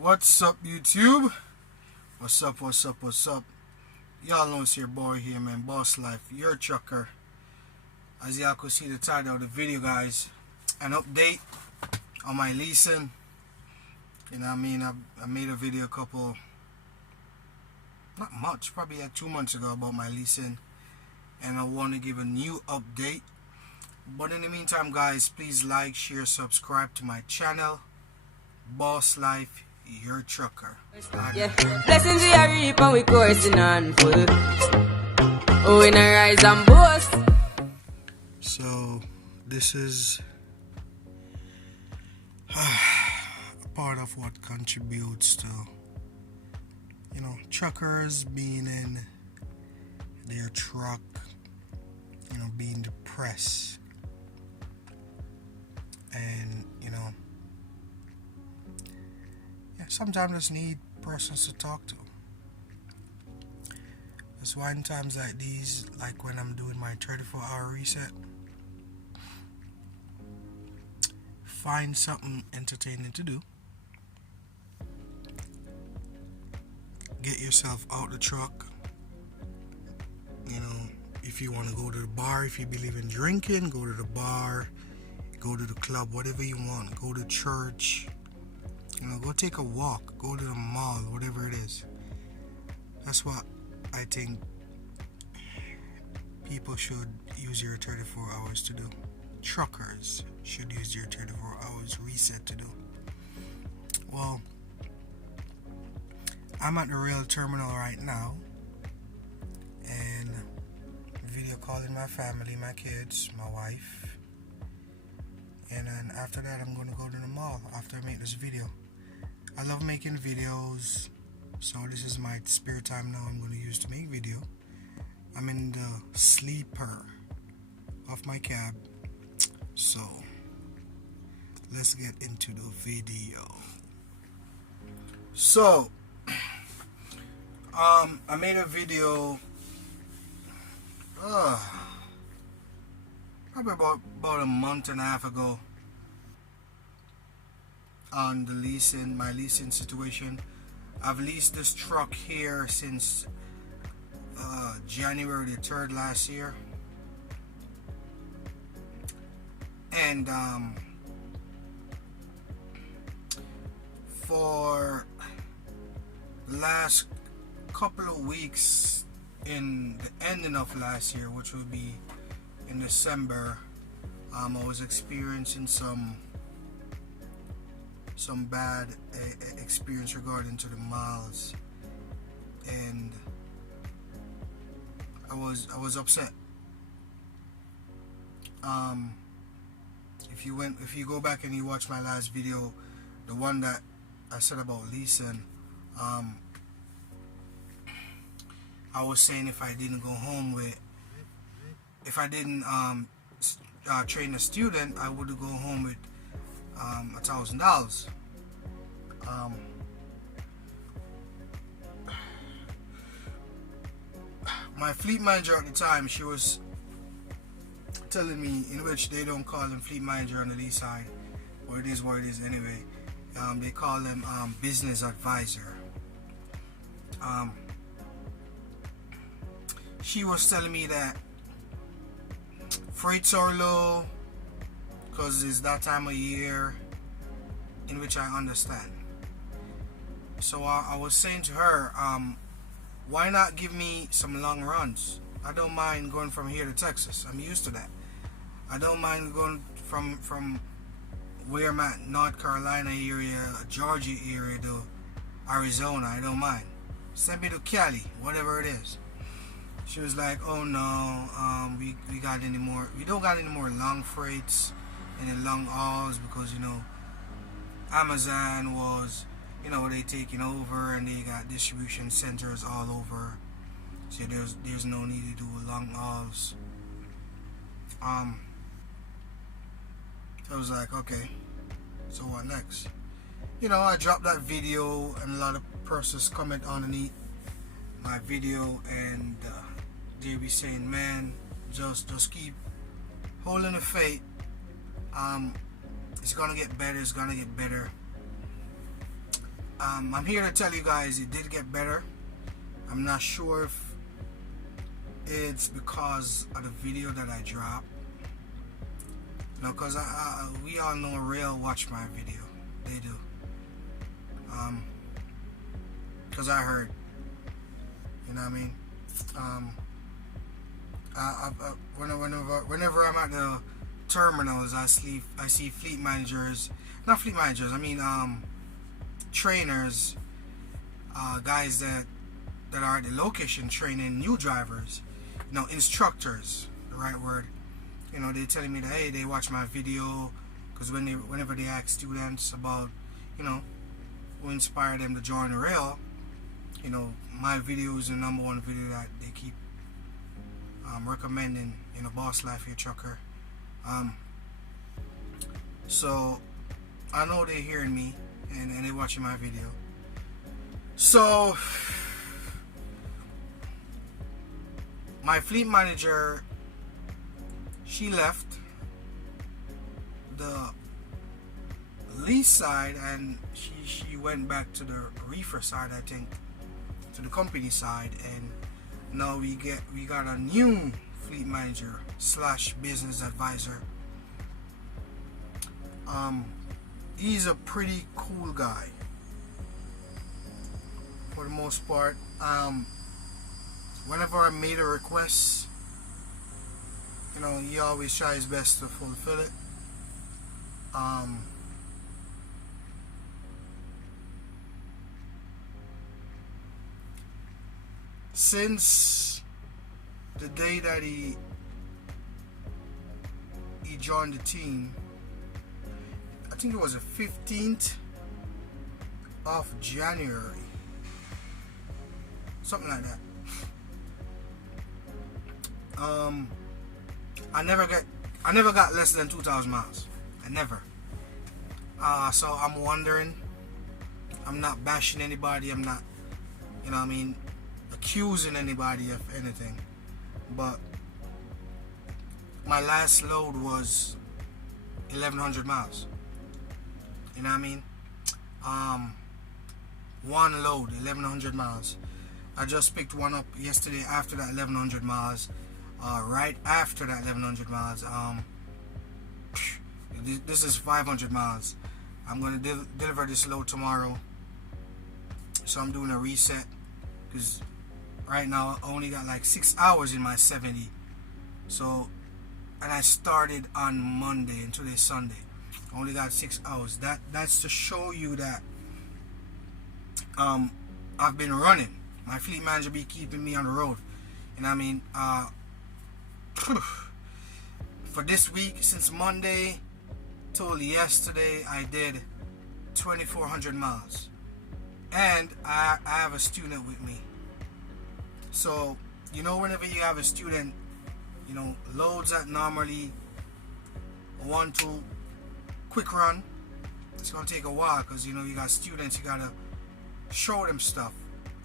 What's up, YouTube? What's up, what's up, what's up? Y'all know it's your boy here, man. Boss Life, your trucker. As y'all could see the title of the video, guys, an update on my leasing. You know what I mean? I made a video not much, probably like 2 months ago about my leasing. And I want to give a new update. But in the meantime, guys, please like, share, subscribe to my channel. Boss Life, your trucker. Yeah, blessings we are reap and we coursing on full. Oh, in a rise and boast. So, this is a part of what contributes to, you know, truckers being in their truck, you know, being depressed. And, you know, sometimes just need persons to talk to. That's why in times like these, like when I'm doing my 34-hour reset, find something entertaining to do. Get yourself out the truck. You know, if you want to go to the bar, if you believe in drinking, go to the bar, go to the club, whatever you want. Go to church. You know, go take a walk, go to the mall, whatever it is. That's what I think people should use your 34 hours to do. Truckers should use your 34 hours reset to do. Well, I'm at the Roehl terminal right now and video calling my family, my kids, my wife. And then after that, I'm going to go to the mall after I make this video. I love making videos, so this is my spare time now I'm going to use to make video. I'm in the sleeper of my cab, so let's get into the video. So, I made a video probably about a month and a half ago on the leasing, my leasing situation. I've leased this truck here since January the 3rd last year, and for the last couple of weeks in the ending of last year, which would be in December, I was experiencing some bad experience regarding to the miles, and I was upset. If you go back and you watch my last video, the one that I said about leasing, I was saying if I didn't train a student, I would go home with $1,000. My fleet manager at the time, she was telling me, in which they don't call him fleet manager on the lease side, or it is what it is anyway. They call him business advisor. She was telling me that freights are low because it's that time of year, in which I understand. So I was saying to her, why not give me some long runs? I don't mind going from here to Texas. I'm used to that. I don't mind going from where I'm at, North Carolina area, Georgia area, to Arizona. I don't mind. Send me to Cali, whatever it is. She was like, oh no, we don't got any more long freights, any long hauls, because, you know, Amazon was, you know, they taking over and they got distribution centers all over, so there's no need to do long hauls. I was like, okay, so what next? You know, I dropped that video and a lot of persons comment underneath my video, and they be saying, man, just keep holding the faith. It's gonna get better. I'm here to tell you guys it did get better. I'm not sure if it's because of the video that I dropped. No, because we all know Roehl watch my video. They do. Because I heard. You know what I mean? Whenever I'm at the terminals, I see fleet managers. Not fleet managers, I mean trainers, guys that are at the location training new drivers, instructors, the right word. They're telling me that, hey, they watch my video, because whenever they ask students about, who inspired them to join Roehl, my video is the number one video that they keep recommending, Boss Life Your Trucker. So I know they're hearing me and they're watching my video. So my fleet manager, she left the lease side and she went back to the reefer side, I think, to the company side, and now we got a new fleet manager / business advisor. He's a pretty cool guy for the most part. Whenever I made a request, he always tries his best to fulfill it. Since the day that he joined the team, I think it was the 15th of January, something like that. I never got less than 2,000 miles. I never. So I'm wondering. I'm not bashing anybody. I'm not, accusing anybody of anything. But my last load was 1,100 miles. You know what I mean? One load, 1,100 miles. I just picked one up yesterday after that 1,100 miles. Right after that 1,100 miles, this is 500 miles. I'm gonna deliver this load tomorrow. So I'm doing a reset because right now I only got like 6 hours in my 70. So, and I started on Monday and today's Sunday. I only got 6 hours. That's to show you that I've been running. My fleet manager be keeping me on the road. You know what I mean? For this week, since Monday till yesterday, I did 2,400 miles. And I have a student with me. So, whenever you have a student, loads that normally want to quick run, it's going to take a while because, you got students, you got to show them stuff.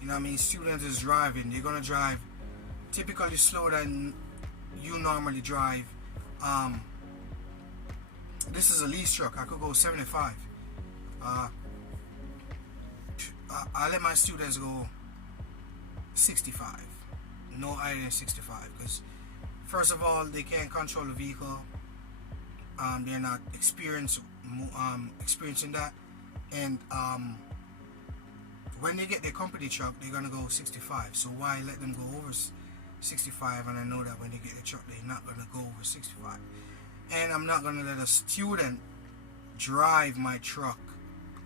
You know what I mean? Student is driving. They're going to drive typically slower than you normally drive. This is a lease truck. I could go 75. I let my students go 65. No higher than 65 because first of all, they can't control the vehicle. They're not experiencing that, and when they get their company truck, they're gonna go 65. So why let them go over 65? And I know that when they get the truck, they're not gonna go over 65. And I'm not gonna let a student drive my truck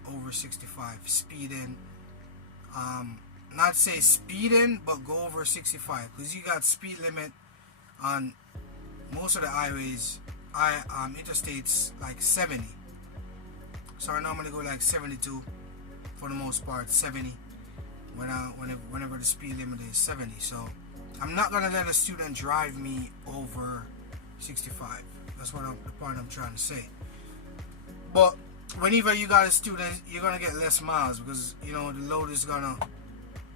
over 65, speeding. Not say speeding, but go over 65, because you got speed limit on most of the highways. Interstates like 70. So I normally go like 72 for the most part, 70 whenever the speed limit is 70. So I'm not gonna let a student drive me over 65. That's the point I'm trying to say. But whenever you got a student, you're gonna get less miles because the load is gonna,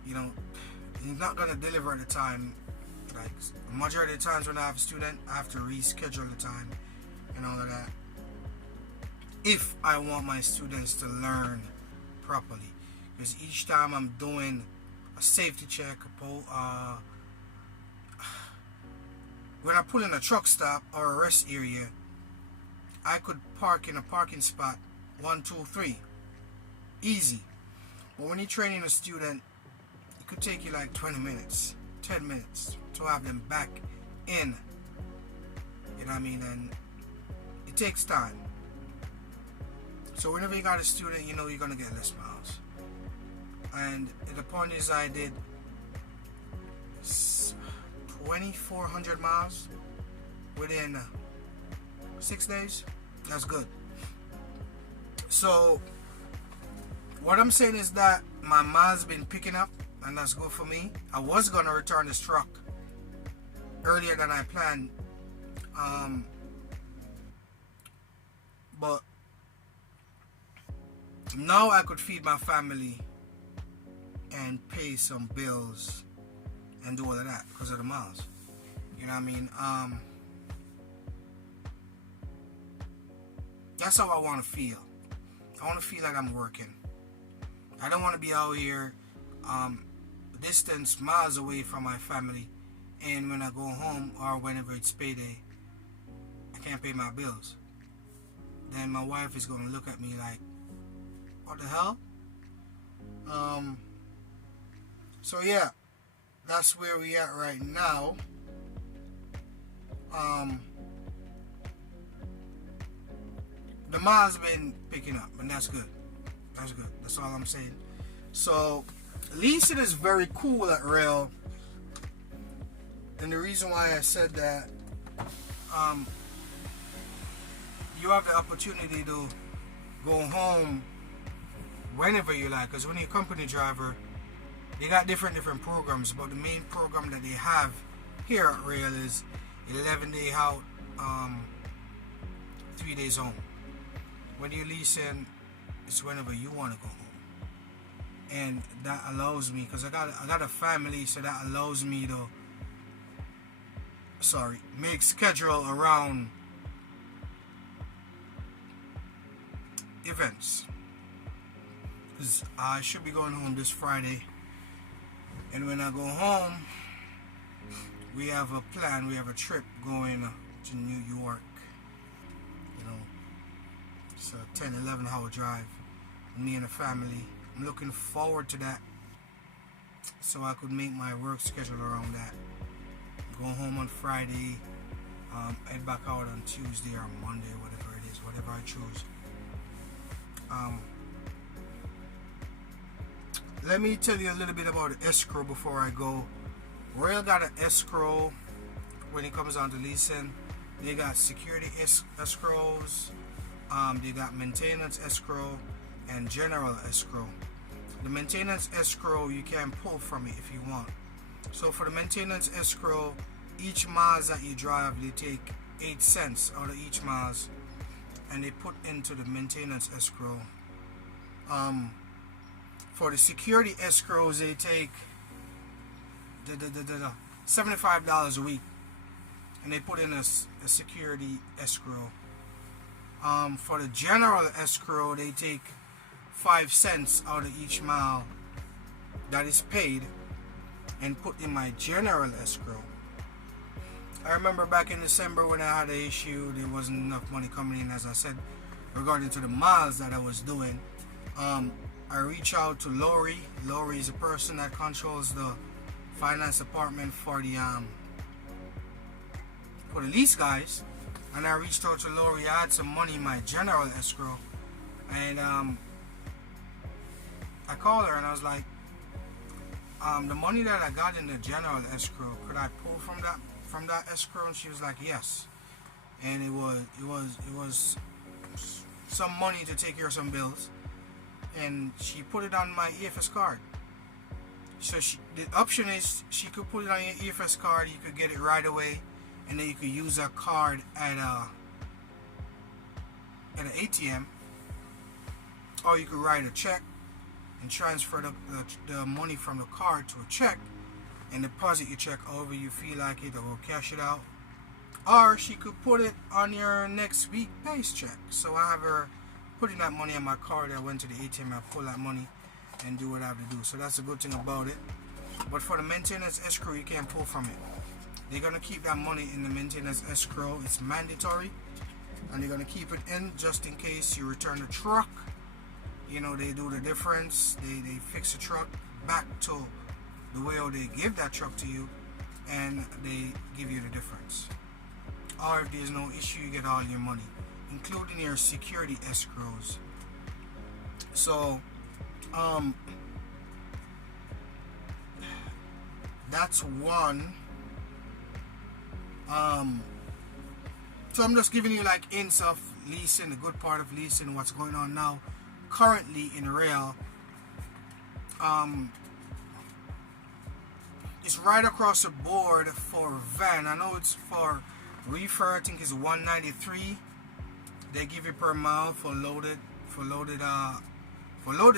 you're not gonna deliver at the time. Like majority of the times when I have a student, I have to reschedule the time and all of that. If I want my students to learn properly, because each time I'm doing a safety check, when I pull in a truck stop or a rest area, I could park in a parking spot 1, 2, 3, easy. But when you're training a student, it could take you like 20 minutes, 10 minutes to have them back in. You know what I mean? And it takes time. So whenever you got a student, you know you're gonna get less miles. And the point is, I did 2,400 miles within 6 days. That's good. So what I'm saying is that my miles been picking up, and that's good for me. I was gonna return this truck earlier than I planned, but now I could feed my family and pay some bills and do all of that because of the miles. You know what I mean? That's how I want to feel. I want to feel like I'm working. I don't want to be out here distance miles away from my family, and when I go home or whenever it's payday, I can't pay my bills. Then my wife is going to look at me like, what the hell? So yeah, that's where we at right now. The miles been picking up, and that's good. That's good. That's all I'm saying. So leasing is very cool at Roehl, and the reason why I said that, you have the opportunity to go home whenever you like. Because when you're a company driver, they got different programs, but the main program that they have here at Roehl is 11-day out, 3 days home. When you're leasing, it's whenever you want to go home, and that allows me, because I got a family, so that allows me to make schedule around events. Because I should be going home this Friday, and when I go home, we have a plan. We have a trip going to New York. You know, it's a 10-11 hour drive with me and the family. I'm looking forward to that, so I could make my work schedule around that. Go home on Friday, head back out on Tuesday or Monday, whatever it is, whatever I choose. Let me tell you a little bit about the escrow before I go. Roehl got an escrow when it comes down to leasing. They got security escrows, they got maintenance escrow, and general escrow. The maintenance escrow, you can pull from it if you want. So for the maintenance escrow, each miles that you drive, they take 8 cents out of each miles, and they put into the maintenance escrow. For the security escrows, they take $75 a week, and they put in a security escrow. For the general escrow, they take 5 cents out of each mile that is paid and put in my general escrow. I remember back in December when I had an issue, there wasn't enough money coming in, as I said, regarding to the miles that I was doing. I reached out to Lori. Lori is a person that controls the finance department for the lease guys, and I reached out to Lori. I had some money in my general escrow, and I called her and I was like, the money that I got in the general escrow, could I pull from that escrow? And she was like, yes. And it was some money to take care of some bills, and she put it on my EFS card. So the option is she could put it on your EFS card, you could get it right away, and then you could use that card at an ATM, or you could write a check and transfer the money from the card to a check and deposit your check however you feel like it, or cash it out. Or she could put it on your next week base check. So I have her putting that money on my card. I went to the ATM, I pulled that money, and do what I have to do. So that's the good thing about it. But for the maintenance escrow, you can't pull from it. They're gonna keep that money in the maintenance escrow. It's mandatory, and they're gonna keep it in just in case you return the truck. You know, they do the difference. They fix the truck back to the way how they give that truck to you, and they give you the difference. Or if there's no issue, you get all your money, including your security escrows. So that's one. So I'm just giving you like hints of leasing, the good part of leasing, what's going on now currently in Roehl. It's right across the board for van. I know it's for reefer, I think it's $193. They give you per mile for loaded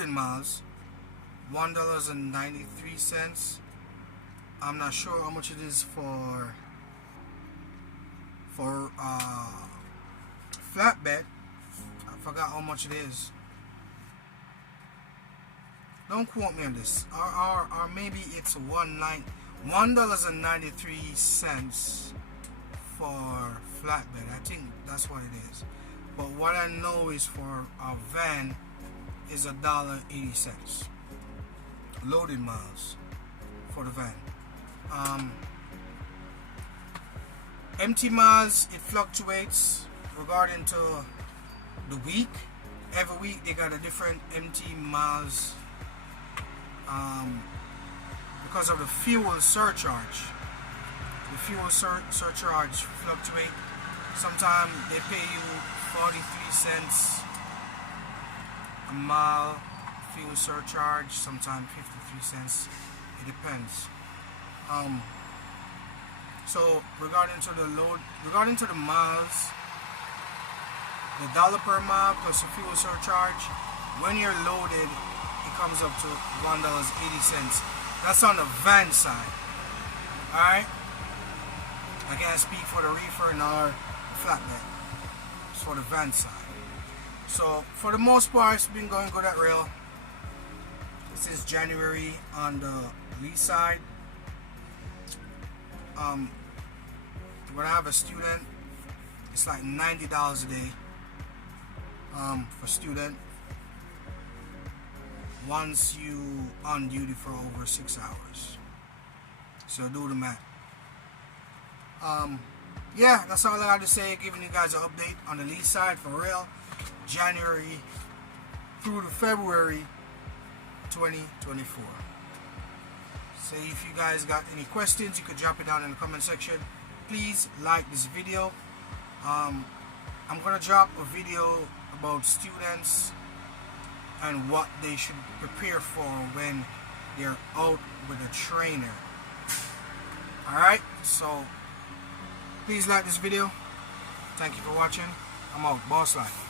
miles, $1.93. I'm not sure how much it is for flatbed. I forgot how much it is. Don't quote me on this. Or maybe it's $1.93 for flatbed. I think that's what it is. But what I know is for a van is $1.80. Loaded miles for the van. Empty miles, it fluctuates regarding to the week. Every week they got a different empty miles because of the fuel surcharge. The fuel surcharge fluctuate. Sometimes they pay you 43 cents a mile fuel surcharge, sometimes 53 cents. It depends. So regarding to the miles, the dollar per mile plus the fuel surcharge, when you're loaded, it comes up to $1.80. That's on the van side. Alright? I can't speak for the reefer nor flatbed. It's for the van side. So for the most part, it's been going good at Roehl since January on the lease side. When I have a student, it's like $90 a day for student once you on duty for over 6 hours. So do the math. Yeah, that's all I got to say, giving you guys an update on the lease side for Roehl, January through to February 2024. So if you guys got any questions, you could drop it down in the comment section. Please like this video. I'm gonna drop a video about students and what they should prepare for when they're out with a trainer. Alright, so please like this video. Thank you for watching. I'm out. Boss Life.